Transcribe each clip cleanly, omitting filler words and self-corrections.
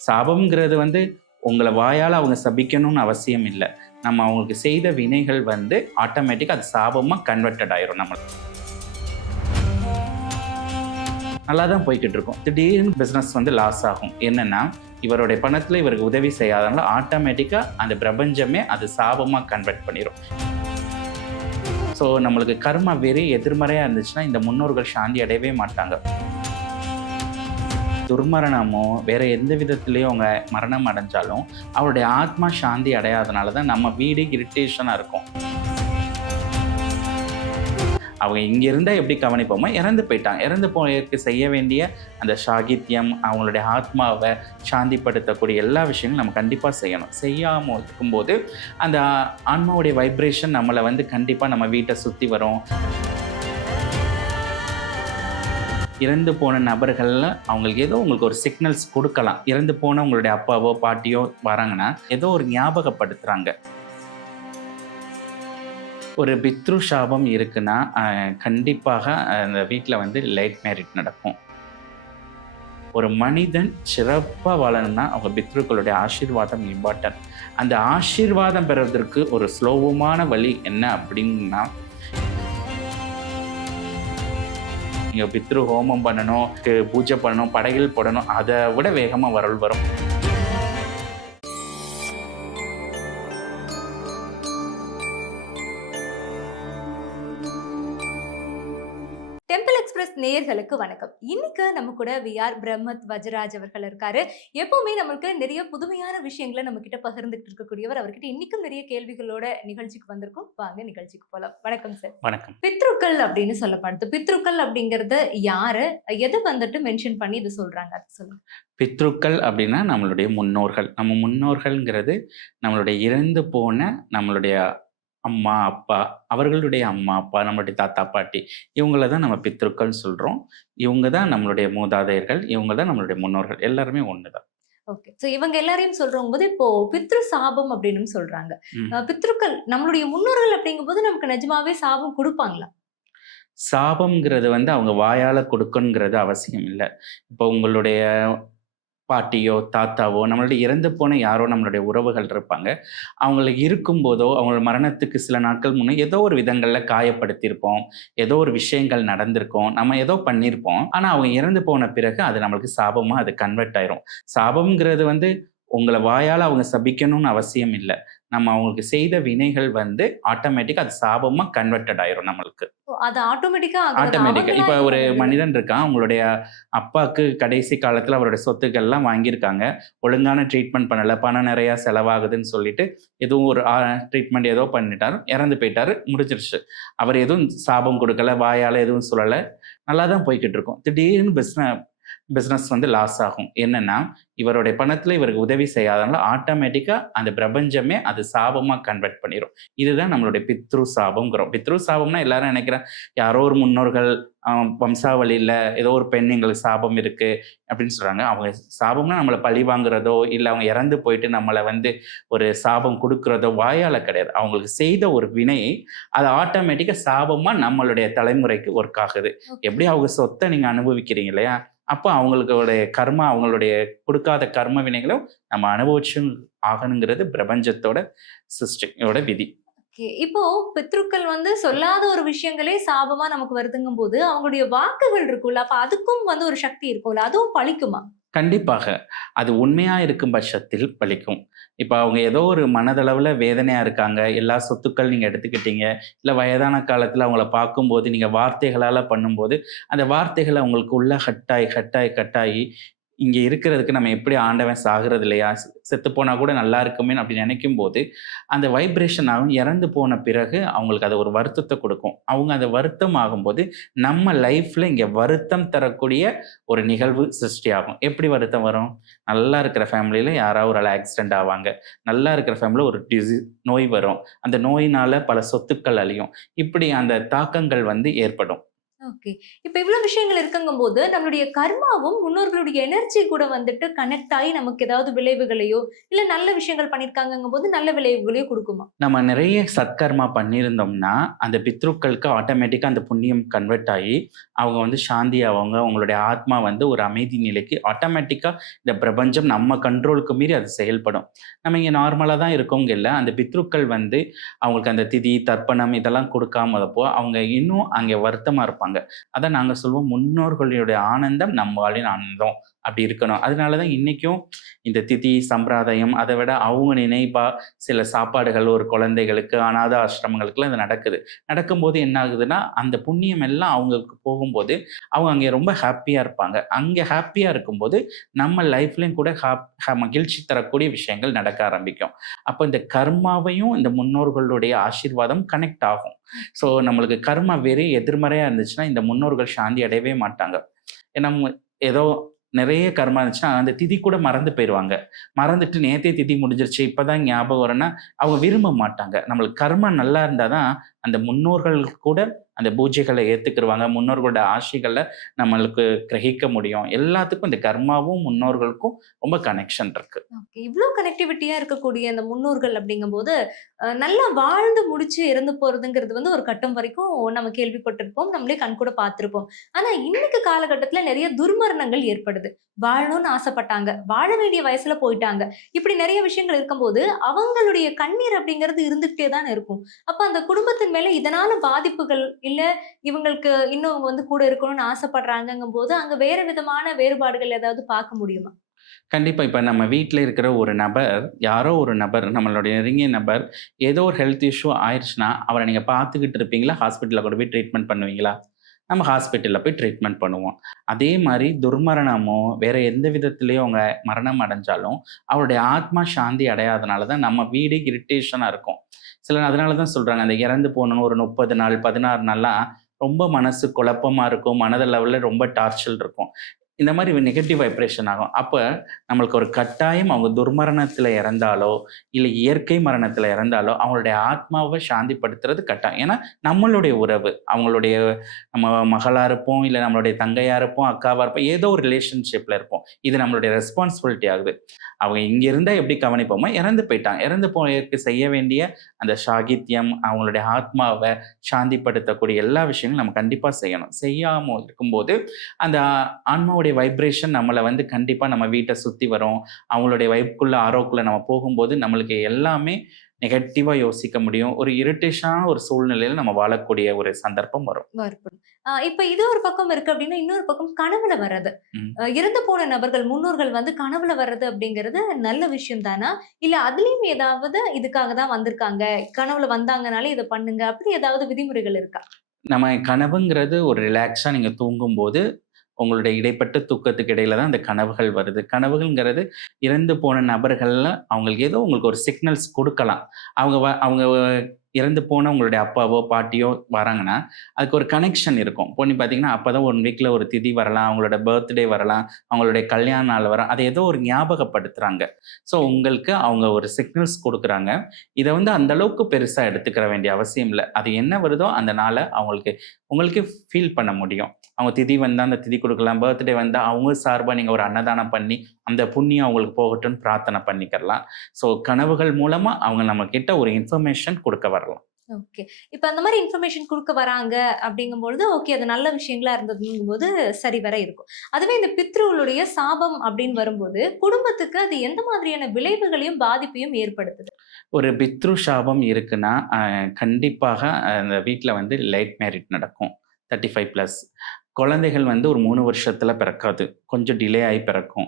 சாபம்ங்கிறது வந்து உங்கள வாயால அவங்க சபிக்கணும்னு அவசியம் இல்ல. நம்ம அவங்களுக்கு செய்த வினைகள் வந்து ஆட்டோமேட்டிக்கா அது சாபமா கன்வெர்ட்டட் ஆயிரும் நம்மளுக்கு. நல்லா தான் போய்க்கிட்டு இருக்கும். திடீர்னு பிசினஸ் வந்து லாஸ் ஆகும். என்னன்னா, இவருடைய பணத்துல இவருக்கு உதவி செய்யாதனால ஆட்டோமேட்டிக்கா அந்த பிரபஞ்சமே அது சாபமா கன்வெர்ட் பண்ணிரும். ஸோ நம்மளுக்கு கர்மா வெறி எதிர்மறையா இருந்துச்சுன்னா, இந்த முன்னோர்கள் சாந்தி அடையவே மாட்டாங்க. துர்மரணமோ வேற எந்த விதத்திலயும் அவங்க மரணம் அடைஞ்சாலும் அவருடைய ஆத்மா சாந்தி அடையாதனால தான் நம்ம வீடு இரிட்டேஷனா இருக்கும். அவங்க இங்க இருந்தா எப்படி கவனிப்போமோ, இறந்து போயிட்டாங்க. இறந்து போயருக்கு செய்ய வேண்டிய அந்த சாகித்யம், அவங்களுடைய ஆத்மாவை சாந்திப்படுத்தக்கூடிய எல்லா விஷயங்களும் நம்ம கண்டிப்பா செய்யணும். செய்யாம இருக்கும்போது அந்த ஆன்மாவுடைய வைப்ரேஷன் நம்மளை வந்து கண்டிப்பா நம்ம வீட்டை சுத்தி வரும். இறந்து போன நபர்கள்ல அவங்களுக்கு ஏதோ உங்களுக்கு ஒரு சிக்னல்ஸ் கொடுக்கலாம். இறந்து போன உங்களுடைய அப்பாவோ பாட்டியோ வராங்கன்னா ஏதோ ஒரு ஞாபகப்படுத்துறாங்க. ஒரு பித்ரு சாபம் இருக்குன்னா கண்டிப்பாக அந்த வீட்டில் வந்து லேட் மேரிட் நடக்கும். ஒரு மனிதன் சிறப்பாக வாழணும்னா அவங்க பித்ருக்களுடைய ஆசீர்வாதம் இம்பார்ட்டன்ட். அந்த ஆசீர்வாதம் பெறுவதற்கு ஒரு சுலபமான வழி என்ன அப்படின்னா, நீங்கள் பித்ரு ஹோமம் பண்ணணும், பூஜை பண்ணணும், படைகள் போடணும், அதை விட வேகமாக வரல் வரும். டெம்பிள் எக்ஸ்பிரஸ் நேயர்களுக்கு வணக்கம். இன்னைக்கு நம்ம கூட விஆர் பிரம்மத் வஜராஜ் அவர்கள் இருக்காரு. எப்பவுமே நம்மளுக்கு நிறைய புதுமையான விஷயங்களை நம்ம கிட்ட பகிர்ந்துட்டு இருக்கக்கூடியவர். அவர்கிட்ட இன்னைக்கும் நிறைய கேள்விகளோட நிகழ்ச்சிக்கு வந்திருக்கும். வாங்க நிகழ்ச்சிக்கு போலாம். வணக்கம் சார். வணக்கம். பித்ருக்கள் அப்படின்னு சொல்லப்படுது. பித்ருக்கள் அப்படிங்கறது யாரு, எது வந்துட்டு மென்ஷன் பண்ணி இது சொல்றாங்க, அது சொல்லுங்க. பித்ருக்கள் அப்படின்னா நம்மளுடைய முன்னோர்கள். நம்ம முன்னோர்கள்ங்கிறது நம்மளுடைய இறந்து போன நம்மளுடைய அம்மா, அப்பா, அவர்களுடைய அம்மா, அப்பா, நம்மளுடைய தாத்தா, பாட்டி இவங்கள தான் நம்ம பித்ருக்கள்னு சொல்றோம். இவங்க தான் நம்மளுடைய மூதாதையர்கள். இவங்க தான் நம்மளுடைய முன்னோர்கள். எல்லாருமே ஒண்ணு தான். ஓகே. சோ இவங்க எல்லாரையும் சொல்றோம்போது இப்போ பித்ரு சாபம் அப்படின்னு சொல்றாங்க. ம். பித்ருக்கள் நம்மளுடைய முன்னோர்கள் அப்படிங்கும்போது நமக்கு நிஜமாவே சாபம் குடுப்பாங்களா? சாபம்ங்கிறது வந்து அவங்க வாயால கொடுக்கணுங்கிறது அவசியம் இல்ல. இப்போ உங்களுடைய பாட்டியோ, தாத்தாவோ, நம்மளுடைய இறந்து போன யாரோ நம்மளுடைய உறவுகள் இருப்பாங்க. அவங்கள இருக்கும்போதோ, அவங்க மரணத்துக்கு சில நாட்கள் முன்ன ஏதோ ஒரு விதங்கள்ல காயப்படுத்தியிருப்போம். ஏதோ ஒரு விஷயங்கள் நடந்திருக்கும். நம்ம ஏதோ பண்ணியிருப்போம். ஆனா, அவங்க இறந்து போன பிறகு அது நம்மளுக்கு சாபமா அது கன்வெர்ட் ஆயிரும். சாபம்ங்கிறது வந்து உங்கள வாயால அவங்க சபிக்கணும்னு அவசியம் இல்ல. நம்ம அவங்களுக்கு செய்த வினைகள் வந்து ஆட்டோமேட்டிக்கா அது சாபமா கன்வெர்ட்டட் ஆயிரும் நம்மளுக்கு. அது ஆட்டோமேட்டிக்கா ஆகுறது. ஆட்டோமேட்டிக்கா. அவங்களா இப்ப இது ஒரு பண்றது. மனிதன் இருக்கான். அவங்களுடைய அப்பாக்கு கடைசி காலத்துல அவருடைய சொத்துக்கள்லாம் வாங்கியிருக்காங்க. ஒழுங்கான ட்ரீட்மெண்ட் பண்ணல. பணம் நெறையா செலவாகுதுன்னு சொல்லிட்டு, எதுவும் ஒரு ட்ரீட்மெண்ட் ஏதோ பண்ணிட்டாரு. இறந்து போயிட்டாரு. முடிஞ்சிருச்சு. அவர் எதுவும் சாபம் குடுக்கல. வாயால எதுவும் சொல்லல. நல்லா தான் போய்க்கிட்டு இருக்கும். திடீர்னு பிசினஸ் வந்து லாஸ் ஆகும். என்னன்னா, இவருடைய பணத்துல இவருக்கு உதவி செய்யாதனால ஆட்டோமேட்டிக்கா அந்த பிரபஞ்சமே அது சாபமா கன்வெர்ட் பண்ணிரும். இதுதான் நம்மளுடைய பித்ரு சாபம்ங்கிறோம். பித்ரு சாபம்னா எல்லாரும் நினைக்கிறாங்க, யாரோ ஒரு முன்னோர்கள் வம்சாவளியில ஏதோ ஒரு பெண் எங்களுக்கு சாபம் இருக்கு அப்படின்னு சொல்றாங்க. அவங்க சாபம்னா நம்மள பழி வாங்குறதோ, இல்ல அவங்க இறந்து போயிட்டு நம்மள வந்து ஒரு சாபம் குடுக்குறதோ வாயால கிடையாது. அவங்களுக்கு செய்த ஒரு வினையை அது ஆட்டோமேட்டிக்கா சாபமா நம்மளுடைய தலைமுறைக்கு ஒர்க் ஆகுது. எப்படி அவங்க சொத்த நீங்க அனுபவிக்கிறீங்க இல்லையா? அப்ப அவங்களுடைய கர்மா, அவங்களுடைய கொடுக்காத கர்ம வினைகளும் நம்ம அனுபவிச்சு ஆகணுங்கிறது பிரபஞ்சத்தோட சிருஷ்டியோட விதி. ஓகே. இப்போ பித்ருக்கள் வந்து சொல்லாத ஒரு விஷயங்களே சாபமா நமக்கு வருதுங்கும்போது, அவங்களுடைய வாக்குகள் இருக்குல்ல, அப்ப அதுக்கும் வந்து ஒரு சக்தி இருக்கும்ல, அதுவும் பலிக்குமா? கண்டிப்பாக. அது உண்மையா இருக்கும் பட்சத்தில் பலிக்கும். இப்ப அவங்க ஏதோ ஒரு மனதளவுல வேதனையா இருக்காங்க. எல்லா சொத்துக்கள் நீங்க எடுத்துக்கிட்டீங்க. இல்ல வயதான காலத்துல அவங்கள பார்க்கும்போது, நீங்க வார்த்தைகளால பண்ணும்போது, அந்த வார்த்தைகள் அவங்களுக்கு உள்ள ஹட்டாயி இங்க இருக்கிறதுக்கு நம்ம எப்படி ஆண்டவன் சாகுறது இல்லையா? செத்து போனா கூட நல்லா இருக்குமேன்னு அப்படி நினைக்கும்போது, அந்த வைப்ரேஷன் ஆகும். இறந்து போன பிறகு அவங்களுக்கு அது ஒரு வருத்தத்த குடுக்கும். அவங்க அந்த வருத்தம் ஆகும்போது, நம்ம லைஃப்ல இங்க வருத்தம் தரக்கூடிய ஒரு நிகழ்வு சிருஷ்டியாகும். எப்படி வருத்தம் வரும்? நல்லா இருக்கிற ஃபேமிலில யாராவது ஒரு ஆள் ஆக்சிடென்ட் ஆவாங்க. நல்லா இருக்கிற ஃபேமிலில ஒரு நோய் வரும். அந்த நோயினால பல சொத்துக்கள் அழியும். இப்படி அந்த தாக்கங்கள் வந்து ஏற்படும். ஓகே. இப்ப இவ்ளோ விஷயங்கள் இருக்குங்கும்போது, நம்மளுடைய கர்மாவும் முன்னோர்களுடைய எனர்ஜி கூட வந்துட்டு கனெக்ட் ஆயி நமக்கு ஏதாவது விளைவுகளையோ, இல்ல நல்ல விஷயங்கள் பண்ணியிருக்காங்கங்கும்போது நல்ல விளைவுகளையோ குடுக்குமா? நம்ம நிறைய சத்கர்மா பண்ணியிருந்தோம்னா, அந்த பித்ருக்களுக்கு ஆட்டோமேட்டிக்கா அந்த புண்ணியம் கன்வெர்ட் ஆயி, அவங்க வந்து சாந்தி ஆவாங்க. அவங்களுடைய ஆத்மா வந்து ஒரு அமைதி நிலைக்கு ஆட்டோமேட்டிக்கா இந்த பிரபஞ்சம் நம்ம கண்ட்ரோலுக்கு மீறி அது செயல்படும். நம்ம இங்க நார்மலா தான் இருக்கோங்கல்ல, அந்த பித்ருக்கள் வந்து அவங்களுக்கு அந்த திதி, தர்ப்பணம் இதெல்லாம் கொடுக்காமப்போ, அவங்க இன்னும் அங்கே வருத்தமா இருப்பாங்க. அதான் நாங்க சொல்வோம், முன்னோர்களுடைய ஆனந்தம் நம்மாலின் ஆனந்தம். அப்படி இருக்கணும். அதனால தான் இன்னைக்கும் இந்த திதி, சம்பிரதாயம் அத விட அவங்க நினைவா சில சாப்பாடுகள் ஒரு குழந்தைகளுக்கு, அநாத ஆசிரமங்களுக்குலாம் இது நடக்குது. நடக்கும்போது என்ன ஆகுதுன்னா, அந்த புண்ணியம் எல்லாம் அவங்களுக்கு போகும்போது, அவங்க அங்கே ரொம்ப ஹேப்பியா இருப்பாங்க. அங்கே ஹேப்பியா இருக்கும்போது, நம்ம லைஃப்லயும் கூட மகிழ்ச்சி தரக்கூடிய விஷயங்கள் நடக்க ஆரம்பிக்கும். அப்ப இந்த கர்மாவையும் இந்த முன்னோர்களுடைய ஆசீர்வாதம் கனெக்ட் ஆகும். ஸோ நம்மளுக்கு கர்மா வெறி எதிர்மறையா இருந்துச்சுன்னா, இந்த முன்னோர்கள் சாந்தி அடையவே மாட்டாங்க. ஏன்னா ஏதோ நிறைய கர்மா இருந்துச்சுன்னா, அந்த திதி கூட மறந்து போயிருவாங்க. மறந்துட்டு நேத்தே திதி முடிஞ்சிருச்சு, இப்பதான் ஞாபகம் வரும்னா, அவங்க விரும்ப மாட்டாங்க. நம்மளுக்கு கர்மா நல்லா இருந்தா தான், அந்த முன்னோர்கள் கூட அந்த பூஜைகள ஏத்துக்கிருவாங்க. முன்னோர்களோட ஆசிகள நம்மளுக்கு கிரகிக்க முடியும். எல்லாத்துக்கும் இந்த கர்மாவும், முன்னோர்களுக்கும் ரொம்ப கனெக்ஷன் இருக்கு. ஓகே. இவ்ளோ கனெக்டிவிட்டியா இருக்கக்கூடிய அந்த முன்னோர்கள் அப்படிங்கும்போது, நல்லா வாழ்ந்து முடிச்சு இறந்து போறதுங்கிறது வந்து ஒரு கட்டம் வரைக்கும் நம்ம கேள்விப்பட்டிருப்போம். நம்மளே கண்கூட பார்த்திருப்போம். ஆனா இன்னைக்கு காலகட்டத்தில நெறைய துர்மரணங்கள் ஏற்படுது. வாழணும்னு ஆசைப்பட்டாங்க. வாழ வேண்டிய வயசுல போயிட்டாங்க. இப்படி நெறைய விஷயங்கள் இருக்கும்போது, அவங்களுடைய கண்ணீர் அப்படிங்கிறது இருந்துகிட்டே தான் இருக்கும். அப்ப அந்த குடும்பத்தின் மேல இதனால பாதிப்புகள், இல்ல இவங்களுக்கு இன்னும் இவங்க வந்து கூட இருக்கணும்னு ஆசைப்படுறாங்கங்கும்போது, அங்க வேற விதமான வேறுபாடுகள் ஏதாவது பார்க்க முடியுமா? கண்டிப்பா. இப்ப நம்ம வீட்ல இருக்கிற ஒரு நபர், யாரோ ஒரு நபர், நம்மளுடைய நெருங்கிய நபர், ஏதோ ஒரு ஹெல்த் இஷ்யூ ஆயிருச்சுன்னா, அவர நீங்க பார்த்துக்கிட்டு இருப்பீங்களா? ஹாஸ்பிட்டல்ல கொண்டு போய் ட்ரீட்மெண்ட் பண்ணுவீங்களா? நம்ம ஹாஸ்பிட்டல்ல போய் ட்ரீட்மெண்ட் பண்ணுவோம். அதே மாரி துர்மரணமோ, வேற எந்த விதத்திலயும் அவங்க மரணம் அடைஞ்சாலும், அவருடைய ஆத்மா சாந்தி அடையாதனால தான் நம்ம வீடு இரிட்டேஷனா இருக்கும். சிலர் அதனால தான் சொல்றாங்க, அந்த இறந்து போனோம்னு ஒரு 30 நாள், 16 நாள்லாம் ரொம்ப மனசு குழப்பமா இருக்கும். மனத லெவல்ல ரொம்ப டார்ச்சல் இருக்கும். இந்த மாரி நெகட்டிவ் வைப்ரேஷன் ஆகும். அப்ப நம்மளுக்கு ஒரு கட்டாயம் அவங்க துர்மரணத்தில இறந்தாலோ, இல்ல இயற்கை மரணத்தில இறந்தாலோ, அவங்களுடைய ஆத்மாவ சாந்திப்படுத்துறது கட்டாயம். ஏன்னா, நம்மளுடைய உறவு. அவங்களுடைய நம்ம மகளா இருப்போம், இல்ல நம்மளுடைய தங்கையா இருப்போம், அக்காவா இருப்போம். ஏதோ ஒரு ரிலேஷன்ஷிப்ல இருப்போம். இது நம்மளுடைய ரெஸ்பான்சிபிலிட்டி ஆகுது. அவங்க இங்க இருந்தா எப்படி கவனிப்போமோ, இறந்து போயிட்டாங்க. இறந்து போயற்கு செய்ய வேண்டிய அந்த சாகித்யம், அவங்களுடைய ஆத்மாவ சாந்திப்படுத்தக்கூடிய எல்லா விஷயங்களும் நம்ம கண்டிப்பா செய்யணும். செய்யாம இருக்கும்போது, அந்த ஆன்மாவுடைய வைப்ரேஷன் நம்மள வந்து கண்டிப்பா நம்ம வீட்ட சுத்தி வரும். அவங்களுடைய வைப்க்குள்ள, ஆரோக்குள்ள நம்ம போகும்போது, நம்மளுக்கு எல்லாமே நெகட்டிவா யோசிக்க முடியும். ஒரு இரிட்டேஷனான ஒரு சூழ்நிலையில நம்ம வாழக்கூடிய ஒரு சந்தர்ப்பம் வரும். ஏற்படும். இப்ப இது ஒரு பக்கம் இருக்கு அப்டின்னா, இன்னொரு பக்கம் கனவுல வர்றது. ம். இறந்து போன நபர்கள், முன்னோர்கள் வந்து கனவுல வர்றது அப்படிங்கிறது நல்ல விஷயம் தானா? இல்ல அதுலயும் ஏதாவது இதுக்காக தான் வந்திருக்காங்க. கனவுல வந்தாங்கனாலே இத பண்ணுங்க. அப்படி ஏதாவது விதிமுறைகள் இருக்கா? நம்ம கனவுங்கிறது ஒரு ரிலாக்ஸா நீங்க தூங்கும்போது, உங்களுடைய இடைப்பட்ட தூக்கத்துக்கு இடையில தான் அந்த கனவுகள் வருது. கனவுகள்ங்கிறது இறந்து போன நபர்கள்ல அவங்களுக்கு ஏதோ உங்களுக்கு ஒரு சிக்னல்ஸ் குடுக்கலாம். அவங்க இறந்து போன உங்களுடைய அப்பாவோ, பாட்டியோ வராங்கன்னா, அதுக்கு ஒரு கனெக்ஷன் இருக்கும். இப்போ நீ பார்த்தீங்கன்னா, அப்பதான் 1 வீக்ல ஒரு திதி வரலாம், அவங்களோட பர்த்டே வரலாம், அவங்களுடைய கல்யாண நாள் வரும். அத ஏதோ ஒரு ஞாபகப்படுத்துறாங்க. ஸோ உங்களுக்கு அவங்க ஒரு சிக்னல்ஸ் குடுக்குறாங்க. இத வந்து அந்த அளவுக்கு பெருசா எடுத்துக்கிற வேண்டிய அவசியம் இல்ல. அது என்ன வருதோ அந்த நாள அவங்களுக்கு உங்களுக்கே ஃபீல் பண்ண முடியும். அவங்க திதி வந்தா அந்த திதி குடுக்கலாம். பர்த்டே வந்தா அவங்க சார்பா நீங்க ஒரு அன்னதானம் பண்ணி, அந்த புண்ணியம் அவங்களுக்கு போகட்டும்னு பிரார்த்தனை பண்ணிக்கிறலாம். ஸோ கனவுகள் மூலமா அவங்க நம்மகிட்ட ஒரு இன்ஃபர்மேஷன் குடுக்க வரலாம். ஓகே. இப்ப அந்த மாரி இன்ஃபர்மேஷன் குடுக்க வராங்க அப்படிங்கும்பொழுது, ஓகே அது நல்ல விஷயங்களா இருந்ததுங்கும்போது சரிவர இருக்கும். அதுவே இந்த பித்ருவுடைய சாபம் அப்படின்னு வரும்போது, குடும்பத்துக்கு அது எந்த மாதிரியான விளைவுகளையும், பாதிப்பையும் ஏற்படுத்துது? ஒரு பித்ரு சாபம் இருக்குன்னா, கண்டிப்பாக அந்த வீட்ல வந்து லேட் மேரேஜ் நடக்கும். 35 பிளஸ். குழந்தைகள் வந்து ஒரு 3 வருஷத்துல பிறக்காது. கொஞ்சம் டிலே ஆயி பிறக்கும்.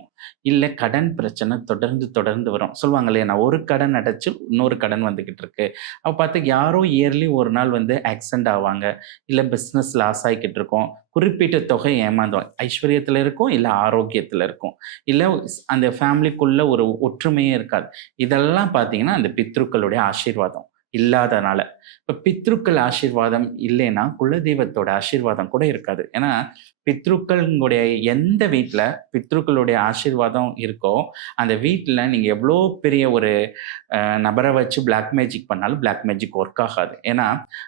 இல்ல கடன் பிரச்சனை தொடர்ந்து தொடர்ந்து வரும். சொல்லுவாங்க இல்லையா, நான் ஒரு கடன் அடைச்சு இன்னொரு கடன் வந்துகிட்டு இருக்கு. அப்ப பாத்து யாரோ இயர்லி ஒரு நாள் வந்து ஆக்சிடென்ட் ஆவாங்க. இல்ல பிசினஸ் லாஸ் ஆயிக்கிட்டு இருக்கும். குறிப்பிட்ட தொகை ஏமாந்தோம். ஐஸ்வர்யத்துல இருக்கும், இல்ல ஆரோக்கியத்துல இருக்கும். இல்ல அந்த ஃபேமிலிக்குள்ள ஒரு ஒற்றுமையே இருக்காது. இதெல்லாம் பாத்தீங்கன்னா, அந்த பித்ருக்களுடைய ஆசீர்வாதம் இல்லாதனால. இப்ப பித்ருக்கள் ஆசீர்வாதம் இல்லைன்னா, குலதெய்வத்தோட ஆசீர்வாதம் கூட இருக்காது. ஏன்னா, பித்ருக்களுடைய எந்த வீட்ல பித்ருக்களுடைய ஆசீர்வாதம் இருக்கோ, அந்த வீட்ல நீங்க எவ்வளோ பெரிய ஒரு நபர வச்சு பிளாக் மேஜிக் பண்ணாலும் பிளாக் மேஜிக் ஒர்க் ஆகாது. ஏன்னா,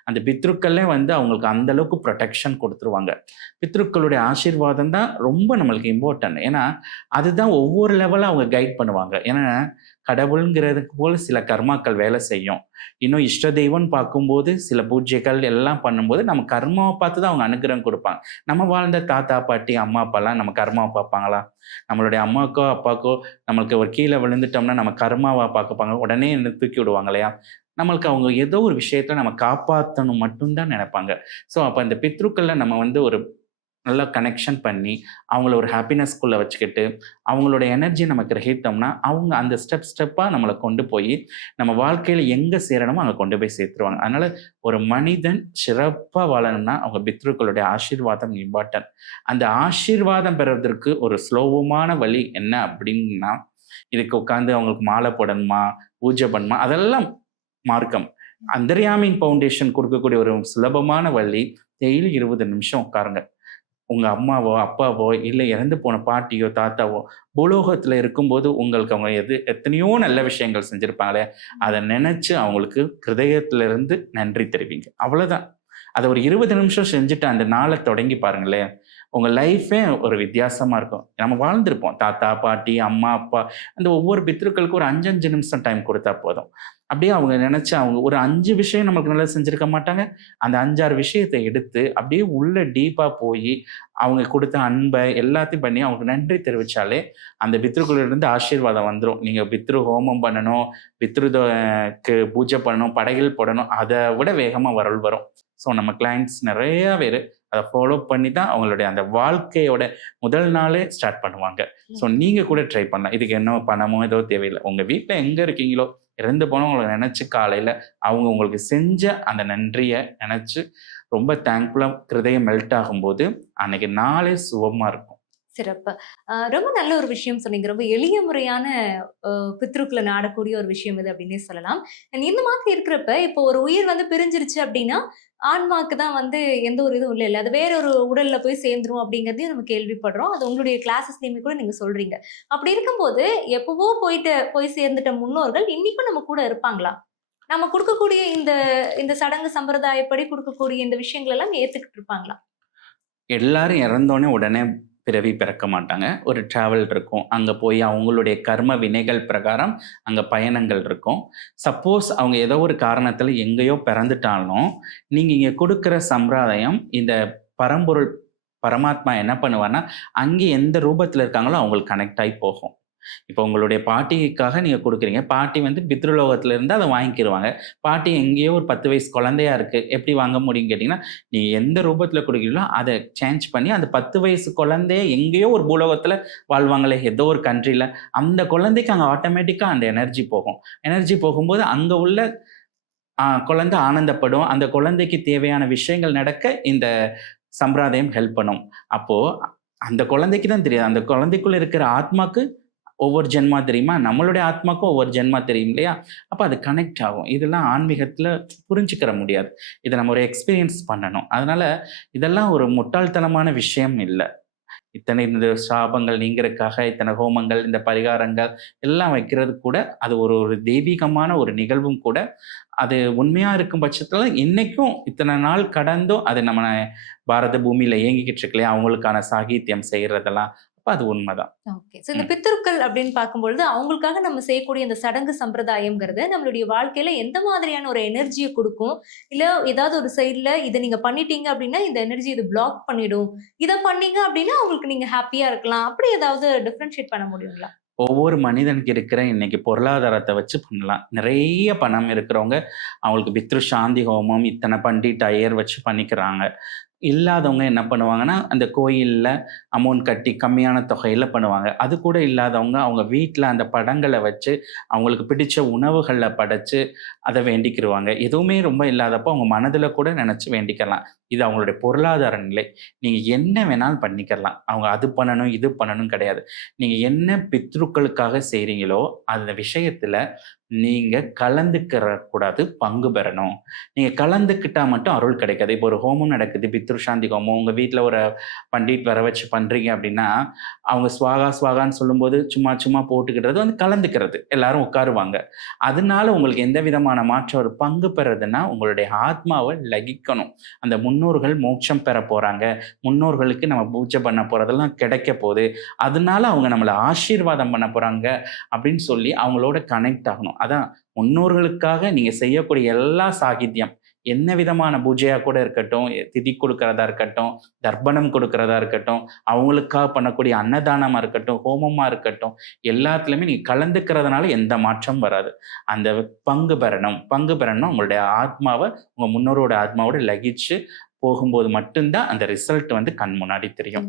அந்த பித்ருக்களே வந்து அவங்களுக்கு அந்த அளவுக்கு புரொடெக்ஷன் குடுத்துருவாங்க. பித்ருக்களுடைய ஆசீர்வாதம் தான் ரொம்ப நம்மளுக்கு இம்பார்ட்டன்ட். ஏன்னா, அதுதான் ஒவ்வொரு லெவலா அவங்க கைட் பண்ணுவாங்க. ஏன்னா, கடவுள்ங்கிறதுக்கு போல சில கர்மாக்கள் வேலை செய்யும். இன்னும் இஷ்ட தெய்வம்னு பார்க்கும்போது சில பூஜைகள் எல்லாம் பண்ணும்போது நம்ம கர்மாவை பார்த்து தான் அவங்க அனுகிரகம் குடுப்பாங்க. நம்ம வாழ்ந்த தாத்தா, பாட்டி, அம்மா, அப்பாலாம் நம்ம கர்மாவ பார்ப்பாங்களா? நம்மளுடைய அம்மாக்கோ, அப்பாக்கோ நம்மளுக்கு ஒரு கீழ விழுந்துட்டோம்னா நம்ம கர்மாவா பார்ப்பாங்க. உடனே என்ன தூக்கி விடுவாங்க இல்லையா? நம்மளுக்கு அவங்க ஏதோ ஒரு விஷயத்துல நம்ம காப்பாத்தணும் மட்டும் தான் நெனைப்பாங்க. ஸோ, அப்ப அந்த பித்ருக்கள்ல நம்ம வந்து ஒரு நல்லா கனெக்ஷன் பண்ணி, அவங்கள ஒரு ஹாப்பினஸ்க்குள்ள வச்சுக்கிட்டு, அவங்களோட எனர்ஜிய நம்ம கிரகித்தோம்னா, அவங்க அந்த ஸ்டெப்பா நம்மள கொண்டு போயி, நம்ம வாழ்க்கையில எங்க சேரணுமோ அங்க கொண்டு போய் சேர்த்துருவாங்க. அதனால ஒரு மனிதன் சிறப்பா வாழணும்னா, அவங்க பித்ருக்களுடைய ஆசீர்வாதம் இம்பார்ட்டன்ட். அந்த ஆசீர்வாதம் பெறுவதற்கு ஒரு சுலபமான வழி என்ன அப்டின்னா, இதுக்கு உட்கார்ந்து அவங்களுக்கு மாலை போடணுமா, பூஜை பண்ணணுமா, அதெல்லாம் மார்க்கம். அந்தர்யாமின் ஃபவுண்டேஷன் குடுக்கக்கூடிய ஒரு சுலபமான வழி, டெய்லி 20 நிமிஷம் உட்காருங்க. உங்க அம்மாவோ, அப்பாவோ, இல்ல இறந்து போன பாட்டியோ, தாத்தாவோ, பூலோகத்துல இருக்கும்போது உங்களுக்கு அவங்க எத்தனையோ நல்ல விஷயங்கள் செஞ்சிருப்பாங்களே, அத நெனச்சு அவங்களுக்கு ஹிருதயத்திலிருந்து நன்றி தெரிவிங்க. அவ்வளோதான். அத ஒரு 20 நிமிஷம் செஞ்சுட்டு அந்த நாள தொடங்கி பாருங்களேன். உங்க லைஃபே ஒரு வித்தியாசமா இருக்கும். நம்ம வாழ்ந்திருப்போம். தாத்தா, பாட்டி, அம்மா, அப்பா அந்த ஒவ்வொரு பித்ருக்களுக்கும் ஒரு 5, 5 நிமிஷம் டைம் குடுத்தா போதும். அப்படியே அவங்க நெனச்சு அவங்க ஒரு 5 விஷயம் நமக்கு நல்லது செஞ்சிருக்க மாட்டாங்க. அந்த 5, 6 விஷயத்த எடுத்து அப்படியே உள்ள டீப்பா போயி, அவங்க குடுத்த அன்ப எல்லாத்தையும் பண்ணி அவங்களுக்கு நன்றி தெரிவிச்சாலே, அந்த பித்ருக்களிலிருந்து ஆசீர்வாதம் வந்துரும். நீங்க பித்ரு ஹோமம் பண்ணணும், க்கு பூஜை பண்ணணும், படையல் போடணும். அத விட வேகமா அருள் வரும். ஸோ நம்ம கிளையண்ட்ஸ் நெறைய பேரு அத ஃபாலோ பண்ணி தான் அவங்களுடைய அந்த வாழ்க்கையோட முதல் நாளே ஸ்டார்ட் பண்ணுவாங்க. ஸோ நீங்க கூட ட்ரை பண்ணலாம். இதுக்கு என்ன பணமோ ஏதோ தேவையில்ல. உங்க வீட்ல எங்க இருக்கீங்களோ, இறந்து போனவங்கள நெனச்சு காலையில அவங்க உங்களுக்கு செஞ்ச அந்த நன்றிய நெனச்சு ரொம்ப தேங்க்ஃபுல்லா ஹிருதயம் மெல்ட் ஆகும்போது, அன்னைக்கு நாளே சுகமா இருக்கும். சிறப்பு. ரொம்ப நல்ல ஒரு விஷயம் சொன்னீங்க. ரொம்ப எளிய முறையான அ பித்ருக்கள நாடக்கூடிய ஒரு விஷயம் இது அப்டின்னே சொல்லலாம். இந்த மாதிரி இருக்கிறப்ப, இப்போ ஒரு உயிர் வந்து பிரிஞ்சிருச்சு அப்டின்னா, ஆன்மாக்கு தான் வந்து எந்த ஒரு இதுவும் இல்லல்ல. அது வேற ஒரு உடல்ல போய் சேர்ந்துரும் அப்டிங்கிறதையும் நம்ம கேள்விப்படுறோம். அது உங்களுடைய கிளாஸஸ்லயுமே கூட நீங்க சொல்றீங்க. அப்படி இருக்கும்போது, எப்பவோ போய் சேர்ந்துட்ட முன்னோர்கள் இன்னிக்கும் நம்ம கூட இருப்பாங்களா? நம்ம குடுக்கக்கூடிய இந்த இந்த சடங்கு சம்பிரதாயப்படி குடுக்கக்கூடிய இந்த விஷயங்கள் எல்லாம் ஏத்துக்கிட்டு இருப்பாங்களா? எல்லாரும் இறந்தோனே உடனே பிறவி பிறக்க மாட்டாங்க. ஒரு ட்ராவல் இருக்கும். அங்க போய் அவங்களுடைய கர்ம வினைகள் பிரகாரம் அங்க பயணங்கள் இருக்கும். சப்போஸ் அவங்க ஏதோ ஒரு காரணத்தில எங்கேயோ பிறந்துட்டாலும், நீங்க இங்க குடுக்குற சம்பிரதாயம் இந்த பரம்பொருள் பரமாத்மா என்ன பண்ணுவார்ன்னா, அங்கே எந்த ரூபத்தில இருக்காங்களோ அவங்களுக்கு கனெக்ட் ஆயி போகும். இப்போ உங்களுடைய பாட்டிக்காக நீங்க குடுக்குறீங்க. பாட்டி வந்து பித்ருலோகத்துல இருந்து அத வாங்கிக்கிருவாங்க. பாட்டி எங்கேயோ ஒரு 10 வயசு குழந்தையா இருக்கு. எப்படி வாங்க முடியும்னு கேட்டீங்கன்னா, நீங்க எந்த ரூபத்துல குடுக்குறீங்களோ அத சேஞ்ச் பண்ணி அந்த 10 வயசு குழந்தைய எங்கேயோ ஒரு பூலோகத்துல வாழ்வாங்களே, ஏதோ ஒரு கண்ட்ரில. அந்த குழந்தைக்கு அங்க ஆட்டோமேட்டிக்கா அந்த எனர்ஜி போகும். எனர்ஜி போகும்போது அங்க உள்ள குழந்தை ஆனந்தப்படும். அந்த குழந்தைக்கு தேவையான விஷயங்கள் நடக்க இந்த சம்பிரதாயம் ஹெல்ப் பண்ணும். அப்போ அந்த குழந்தைக்கு தான் தெரியாது. அந்த குழந்தைக்குள்ள இருக்கிற ஆத்மாக்கு ஒவ்வொரு ஜென்மா தெரியுமா? நம்மளுடைய ஆத்மாக்கும் ஒவ்வொரு ஜென்மா தெரியும் இல்லையா? அப்ப அது கனெக்ட் ஆகும். இதெல்லாம் ஆன்மீகத்துல புரிஞ்சுக்கிற முடியாது. இத நம்ம ஒரு எக்ஸ்பீரியன்ஸ் பண்ணணும். அதனால இதெல்லாம் ஒரு முட்டாள்தனமான விஷயம் இல்ல. இத்தனை இந்த சாபங்கள் நீங்கிறதுக்காக இத்தனை ஹோமங்கள், இந்த பரிகாரங்கள் எல்லாம் வைக்கிறது கூட அது ஒரு ஒரு தெய்வீகமான ஒரு நிகழ்வும் கூட. அது உண்மையா இருக்கும் பட்சத்துல இன்னைக்கும் இத்தனை நாள் கடந்தும் அது நம்ம பாரத பூமியில இயங்கிக்கிட்டு இருக்கு இல்லையா? அவங்களுக்கான சாகித்யம் செய்றதெல்லாம். அப்ப அது உண்மதான். ஓகே. சோ இந்த ம். பித்ருக்கள் அப்படின்னு பார்க்கும்பொழுது, அவங்களுக்காக நம்ம செய்யக்கூடிய இந்த சடங்கு சம்பிரதாயம்ங்கிறது, நம்மளுடைய வாழ்க்கையில எந்த மாதிரியான ஒரு எனர்ஜிய குடுக்கும்? இல்ல ஏதாவது ஒரு சைட்ல இத நீங்க பண்ணிட்டீங்க அப்படின்னா, இந்த எனர்ஜி இது பிளாக் பண்ணிடும். இத பண்ணீங்க அப்படின்னா, உங்களுக்கு நீங்க ஹேப்பியா இருக்கலாம். அப்படி ஏதாவது டிஃபரன்ஷியேட் பண்ண முடியுங்களா? ஒவ்வொரு மனிதனுக்கு இருக்கிற இன்னைக்கு பொருளாதாரத்த வச்சு பண்ணலாம். நெறைய பணம் இருக்கிறவங்க, அவங்களுக்கு பித்ரு சாந்தி ஹோமம், இத்தன பண்டிட், ஐயர் வச்சு பண்ணிக்கிறாங்க. இல்லாதவங்க என்ன பண்ணுவாங்கன்னா, அந்த கோயில்ல அமௌண்ட் கட்டி கம்மியான தொகையில பண்ணுவாங்க. அது கூட இல்லாதவங்க, அவங்க வீட்ல அந்த படங்கள வச்சு, அவங்களுக்கு பிடிச்ச உணவுகள படைச்சு, அத வேண்டிக்கிருவாங்க. எதுவுமே ரொம்ப இல்லாதப்போ, அவங்க மனதுல கூட நெனச்சு வேண்டிக்கலாம். இது அவங்களுடைய பொருளாதார நிலை. நீங்க என்ன வேணாலும் பண்ணிக்கலாம். அவங்க அது பண்ணணும், இது பண்ணணும் கிடையாது. நீங்க என்ன பித்ருக்களுக்காக செய்றீங்களோ, அந்த விஷயத்துல நீங்க கலந்துக்கிற கூடாது, பங்கு பெறணும். நீங்க கலந்துக்கிட்டா மட்டும் அருள் கிடைக்காது. இப்போ ஒரு ஹோமம் நடக்குது, பித்ரு சாந்தி ஹோமம். உங்க வீட்ல ஒரு பண்டிட் வர வச்சு பண்றீங்க அப்படின்னா, அவங்க ஸ்வாகா, ஸ்வாகான்னு சொல்லும்போது சும்மா சும்மா போட்டுக்கிடுறது வந்து கலந்துக்கிறது. எல்லாரும் உட்காருவாங்க. அதனால உங்களுக்கு எந்த விதமான மாற்றம் ஒரு பங்கு பெறதுன்னா, உங்களுடைய ஆத்மாவ லகிக்கணும். அந்த முன்னோர்கள் மோட்சம் பெற போறாங்க. முன்னோர்களுக்கு நம்ம பூஜை பண்ண போறதெல்லாம் கிடைக்க போது. அதனால அவங்க நம்மள ஆசீர்வாதம் பண்ண போறாங்க அப்படின்னு சொல்லி அவங்களோட கனெக்ட் ஆகணும். அதான் முன்னோர்களுக்காக நீங்க செய்யக்கூடிய எல்லா சாகித்யம், என்ன விதமான பூஜையா கூட இருக்கட்டும், திதி கொடுக்கிறதா இருக்கட்டும், தர்ப்பணம் கொடுக்கிறதா இருக்கட்டும், அவங்களுக்காக பண்ணக்கூடிய அன்னதானமா இருக்கட்டும், ஹோமமா இருக்கட்டும், எல்லாத்துலயுமே நீங்க கலந்துக்கிறதுனால எந்த மாற்றமும் வராது. அந்த பங்கு பெறணும். பங்கு பெறணும்னா உங்களுடைய ஆத்மாவ, உங்க முன்னோரோட ஆத்மாவோட லகிச்சு போகும்போது மட்டும் தான் அந்த ரிசல்ட் வந்து கண் முன்னாடி தெரியும்.